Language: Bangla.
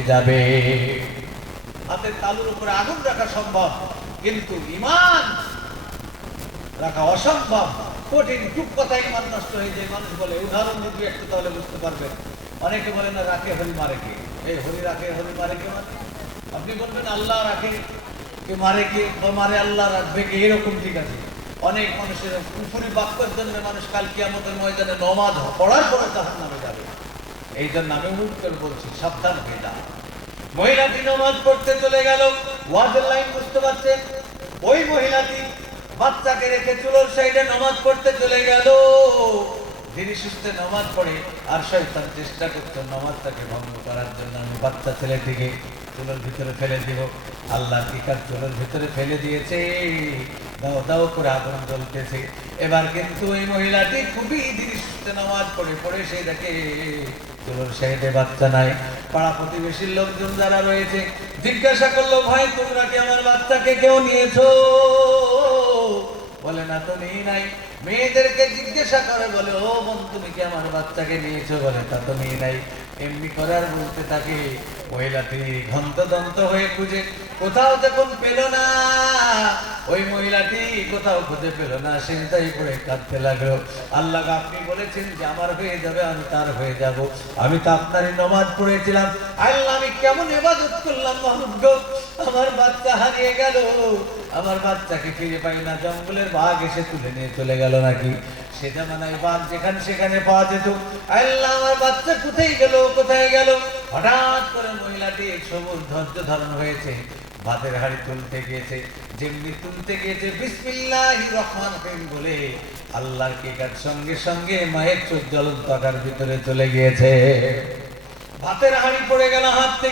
হয়ে যাবে। হাতের তালুর উপরে আগুন রাখা সম্ভব, কিন্তু ঈমান রাখা অসম্ভব, কঠিন। খুব কথা ঈমান নষ্ট হয়ে যায়। মানুষ বলে, উদাহরণ যদি একটু তাহলে বুঝতে পারবেন। অনেকে বলে না, রাখে হরি মারে কে? এই হরি রাখে হরি মারে কে? মানে আপনি বলবেন আল্লাহ রাখে, কে মারে কে? মারে আল্লাহ, রাখবে কে? এরকম ঠিক আছে। অনেক মানুষের কুফরি বাক্যের জন্য মানুষ কাল কিয়ামতের ময়দানে নামাজ পড়ার পরে জাহান্নামে যাবে। এই জন্য আমি অনুরোধ করে বলছি, সাবধান হয়ে যান। মহিলাটি নামাজ পড়তে চলে গেল, ওয়াজের লাইন বুঝতে পারছেন? ওই মহিলাটি বাচ্চাকে রেখে চুলোর সাইডে নামাজ পড়তে চলে গেল। ধীরে সুস্থে নামাজ পড়ে, আর শয়তান চেষ্টা করতো নামাজটাকে ভঙ্গ করার জন্য। আমি বাচ্চা ছেলেটিকে চুলোর ভিতরে ফেলে দিব। আল্লাহ কি কার চুলোর ভিতরে ফেলে দিয়েছে, দাও দাও করে আগুন জ্বলতেছে। এবার কিন্তু ওই মহিলাটি খুবই ধীরে সুস্থে নামাজ পড়ে পড়ে সে দেখে চুলোর সাইডে বাচ্চা নাই। পাড়া প্রতিবেশীর লোকজন যারা রয়েছে জিজ্ঞাসা করলো, ভাই তোমরা কি আমার বাচ্চাকে কেউ নিয়েছো? বলে না তো নেই নাই। মেয়েদেরকে জিজ্ঞাসা করে, বলে ও বোন তুমি কি আমার বাচ্চাকে নিয়েছো? বলে তা তো নেই নাই। এমনি করে আর বলতে থাকে। মহিলাটি ঘন্তদন্ত হয়ে খুঁজে কোথাও যখন পেল না, ওই মহিলাটি কোথাও খুঁজে পেল না, চিন্তায় পড়ে কাঁদতে লাগলো। আল্লাহ আপনি বলেছেন যে আমার হয়ে যাবে, আমি তার হয়ে যাব। আমি তো আপনারই নামাজ পড়েছিলাম। আল্লাহ আমি কেমন ইবাদত করলাম মাহবুব গো, আমার বাচ্চা হারিয়ে গেল। আমার বাচ্চাকে ফিরে পাই না। জঙ্গলের বাঘ এসে তুলে নিয়ে চলে গেল নাকি? সে জামানায় বাঘ যেখানে সেখানে পাওয়া যেত। আল্লাহ আমার বাচ্চা কোথায় গেল, কোথায় গেল? হঠাৎ করে মহিলাটি সবুজ ধৈর্য ধারণ হয়েছে, ভাতের হাড়ি তুলতে গিয়েছে। যেমনি তুলতে গিয়েছে বিসমিল্লাহির রহমানির রহিম বলে আল্লাহর কেকার সঙ্গে সঙ্গে মায়ের চোখ জ্বলন্ত আকার ভিতরে চলে গিয়েছে। ভাতের হাড়ি পড়ে গেল হাত থেকে।